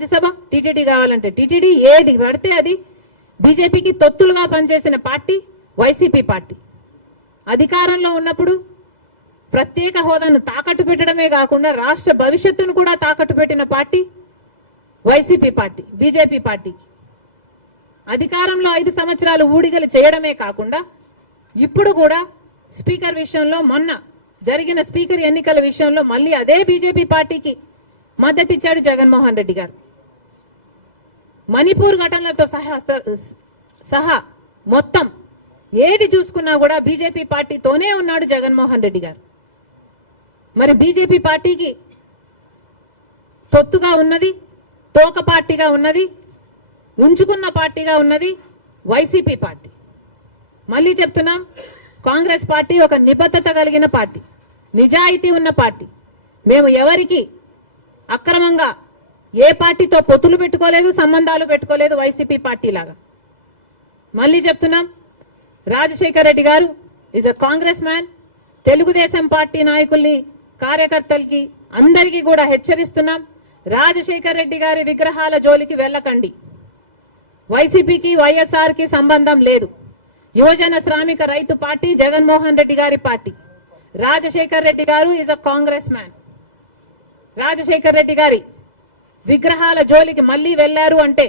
Rajya Sabha TTD కావాలంటే TTD ఏది పడితే అది బీజేపీకి తొత్తులుగా పనిచేసిన పార్టీ వైసీపీ పార్టీ. అధికారంలో ఉన్నప్పుడు ప్రత్యేక హోదాను తాకట్టు పెట్టడమే కాకుండా రాష్ట్ర భవిష్యత్తును కూడా తాకట్టు పెట్టిన పార్టీ వైసీపీ పార్టీ. బీజేపీ పార్టీకి అధికారంలో 5 సంవత్సరాలు ఊడిగలు చేయడమే కాకుండా ఇప్పుడు కూడా స్పీకర్ విషయంలో మొన్న జరిగిన స్పీకర్ ఎన్నికల విషయంలో మళ్ళీ అదే బీజేపీ పార్టీకి మద్దతు ఇచ్చాడు జగన్మోహన్ రెడ్డి గారు. మణిపూర్ ఘటనలతో సహా మొత్తం ఏది చూసుకున్నా కూడా బీజేపీ పార్టీతోనే ఉన్నాడు జగన్మోహన్ రెడ్డి గారు. మరి బీజేపీ పార్టీకి తొత్తుగా ఉన్నది, తోక పార్టీగా ఉన్నది, ఉంచుకున్న పార్టీగా ఉన్నది వైసీపీ పార్టీ. మళ్ళీ చెప్తున్నాం, కాంగ్రెస్ పార్టీ ఒక నిబద్ధత కలిగిన పార్టీ, నిజాయితీ ఉన్న పార్టీ. మేము ఎవరికి అక్రమంగా ఏ పార్టీతో పొత్తులు పెట్టుకోలేదు, సంబంధాలు పెట్టుకోలేదు వైసీపీ పార్టీ లాగా. మళ్ళీ చెప్తున్నాం, రాజశేఖర్ రెడ్డి గారు is a Congress man. Telugu Desam party నాయకుల్ని, కార్యకర్తలకి అందరికీ కూడా హెచ్చరిస్తున్నాం, రాజశేఖర్ రెడ్డి గారి విగ్రహాల జోలికి వెళ్ళకండి. వైసీపీకి వైఎస్ఆర్ కి సంబంధం లేదు. యువజన శ్రామిక రైతు పార్టీ జగన్మోహన్ రెడ్డి గారి పార్టీ. రాజశేఖర్ రెడ్డి గారు is a Congress man. Rajasekhar Reddy గారి విగ్రహాల జోలికి మళ్ళీ వెళ్లారు అంటే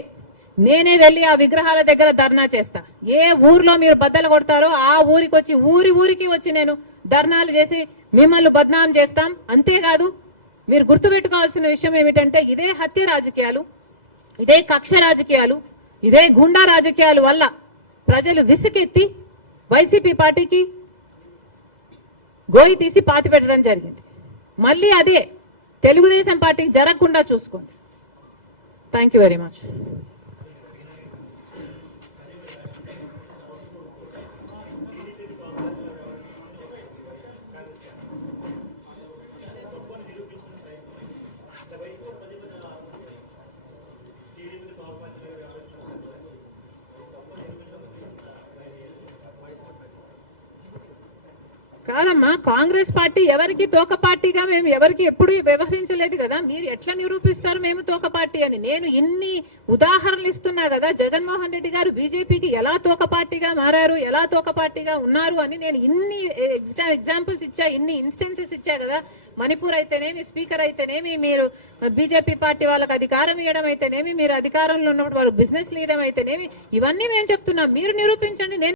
నేనే వెళ్లి ఆ విగ్రహాల దగ్గర ధర్నా చేస్తా. ఏ ఊర్లో మీరు బద్దలు కొడతారో ఆ ఊరికి వచ్చి ఊరికి వచ్చి నేను ధర్నాలు చేసి మిమ్మల్ని బద్నాం చేస్తాం. అంతేకాదు, మీరు గుర్తుపెట్టుకోవాల్సిన విషయం ఏమిటంటే ఇదే హత్య రాజకీయాలు, ఇదే కక్ష రాజకీయాలు, ఇదే గుండా రాజకీయాల వల్ల ప్రజలు విసుకెత్తి వైసీపీ పార్టీకి గోయి తీసి పాతి పెట్టడం జరిగింది. మళ్ళీ అదే తెలుగుదేశం పార్టీకి జరగకుండా చూసుకోండి. Thank you very much. కాదమ్మా, కాంగ్రెస్ పార్టీ ఎవరికి తోక పార్టీగా మేము ఎవరికి ఎప్పుడు వ్యవహరించలేదు కదా. మీరు ఎట్లా నిరూపిస్తారు మేము తోక పార్టీ అని? నేను ఇన్ని ఉదాహరణలు ఇస్తున్నా కదా, జగన్మోహన్ రెడ్డి గారు బీజేపీకి ఎలా తోక పార్టీగా మారారు, ఎలా తోక పార్టీగా ఉన్నారు అని నేను ఇన్ని ఎగ్జాంపుల్స్ ఇచ్చా, ఇన్ని ఇన్స్టెన్సెస్ ఇచ్చా కదా. మణిపూర్ అయితేనేమి, స్పీకర్ అయితేనేమి, మీరు బీజేపీ పార్టీ వాళ్ళకి అధికారం ఇవ్వడం అయితేనేమి, మీరు అధికారంలో ఉన్నప్పుడు వాళ్ళు బిజినెస్ లీడర్ అయితేనేమి, ఇవన్నీ మేము చెప్తున్నాం. మీరు నిరూపించండి. నేను